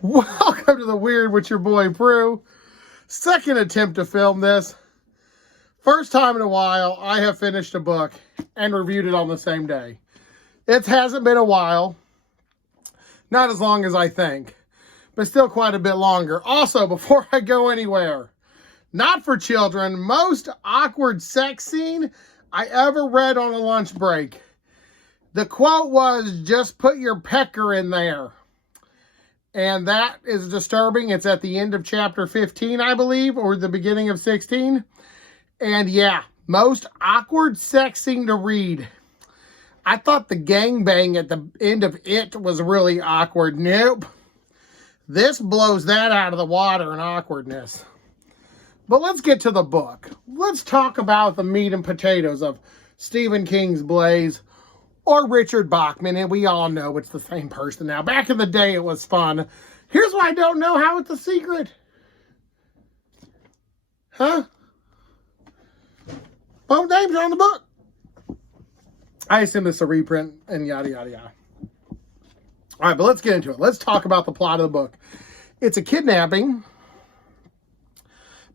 Welcome to the Weird with your boy Prue. Second attempt to film this. First time in a while I have finished a book and reviewed it on the same day. It hasn't been a while. Not as long as I think, but still quite a bit longer. Also, before I go anywhere, not for children, most awkward sex scene I ever read on a lunch break. The quote was, "Just put your pecker in there." And that is disturbing. It's at the end of chapter 15, I believe, or the beginning of 16. And yeah, most awkward sex scene to read. I thought the gangbang at the end of It was really awkward. Nope. This blows that out of the water in awkwardness. But let's get to the book. Let's talk about the meat and potatoes of Stephen King's Blaze, or Richard Bachman, and we all know it's the same person now. Back in the day, it was fun. Here's why I don't know how it's a secret. Huh? Both names are on the book. I assume it's a reprint and yada, yada, yada. All right, but let's get into it. Let's talk about the plot of the book. It's a kidnapping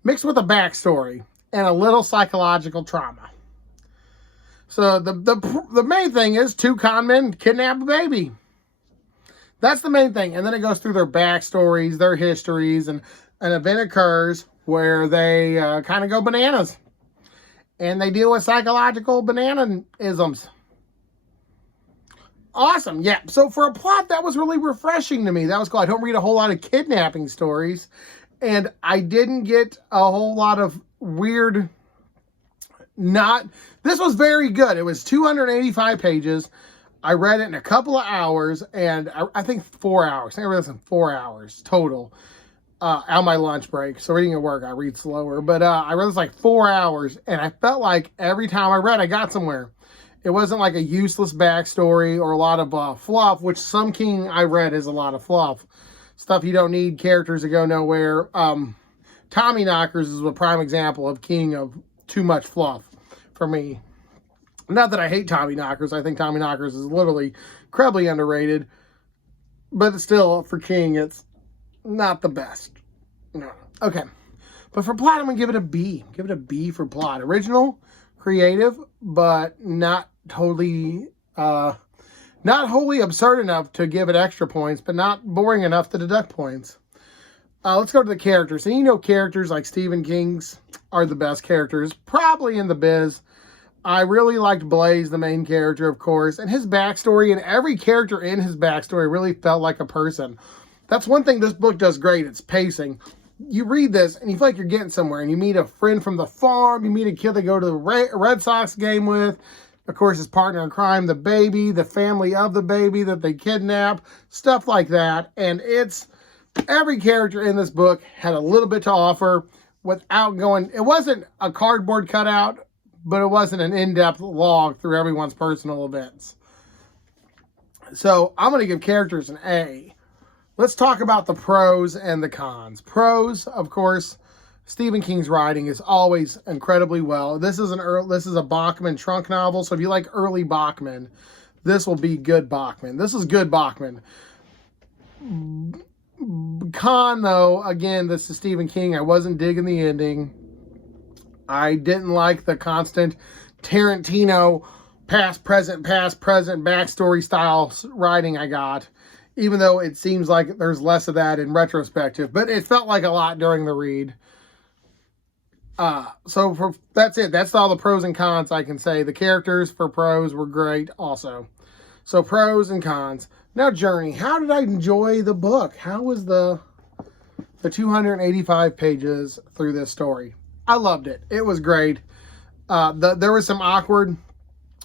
mixed with a backstory and a little psychological trauma. So the main thing is two con men kidnap a baby. That's the main thing. And then it goes through their backstories, their histories, and an event occurs where they kind of go bananas. And they deal with psychological banana-isms. Awesome. Yeah. So for a plot, that was really refreshing to me. That was cool. I don't read a whole lot of kidnapping stories. And I didn't get a whole lot of weird... This was very good. It was 285 pages. I read it in a couple of hours, and I think 4 hours. I think I read this in 4 hours total on my lunch break. So reading at work, I read slower. But I read this like 4 hours, and I felt like every time I read, I got somewhere. It wasn't like a useless backstory or a lot of fluff, which some King I read is a lot of fluff. Stuff you don't need, characters that go nowhere. Tommy Knockers is a prime example of King of too much fluff for me. Not that I hate Tommy Knockers. I think Tommy Knockers is literally incredibly underrated. But still, for King, it's not the best. No. Okay. But for plot, I'm going to give it a B. Give it a B for plot. Original, creative, but not totally, not wholly absurd enough to give it extra points, but not boring enough to deduct points. Let's go to the characters. And you know, characters like Stephen King's are the best characters, probably in the biz. I really liked Blaze, the main character, of course, and his backstory, and every character in his backstory really felt like a person. That's one thing this book does great. It's pacing. You read this, and you feel like you're getting somewhere, and you meet a friend from the farm, you meet a kid they go to the Red Sox game with, of course, his partner in crime, the baby, the family of the baby that they kidnap, stuff like that, and it's... Every character in this book had a little bit to offer without going... It wasn't a cardboard cutout, but it wasn't an in-depth log through everyone's personal events. So I'm going to give characters an A. Let's talk about the pros and the cons. Pros, of course, Stephen King's writing is always incredibly well. This is a Bachman trunk novel, so if you like early Bachman, this will be good Bachman. This is good Bachman. Con, though, again, this is Stephen King. I wasn't digging the ending. I didn't like the constant Tarantino past, present, backstory style writing I got, even though it seems like there's less of that in retrospective, but it felt like a lot during the read. That's it. That's all the pros and cons I can say. The characters for pros were great also. So pros and cons. Now, Journey, how did I enjoy the book? How was the 285 pages through this story? I loved it. It was great. There was some awkward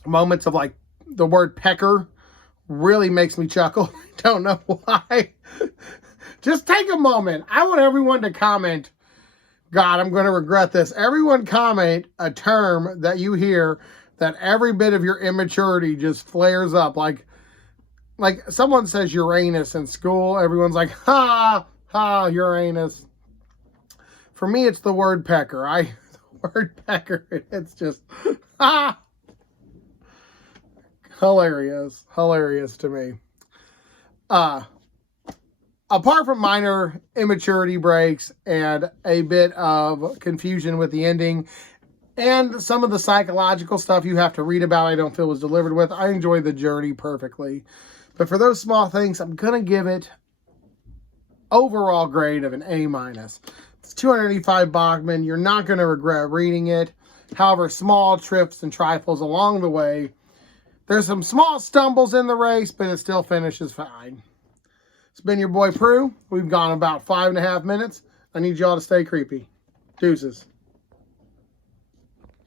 moments of like the word pecker really makes me chuckle. I don't know why. Just take a moment. I want everyone to comment. God, I'm going to regret this. Everyone comment a term that you hear that every bit of your immaturity just flares up. Like someone says Uranus in school, everyone's like, ha, Uranus. For me, it's the word pecker. The word pecker, it's just, hilarious to me. apart from minor immaturity breaks and a bit of confusion with the ending and some of the psychological stuff you have to read about, I don't feel was delivered with. I enjoyed the journey perfectly. But for those small things, I'm going to give it overall grade of an A-. It's 285 Bachman. You're not going to regret reading it. However, small trips and trifles along the way. There's some small stumbles in the race, but it still finishes fine. It's been your boy Prue. We've gone about 5.5 minutes. I need y'all to stay creepy. Deuces.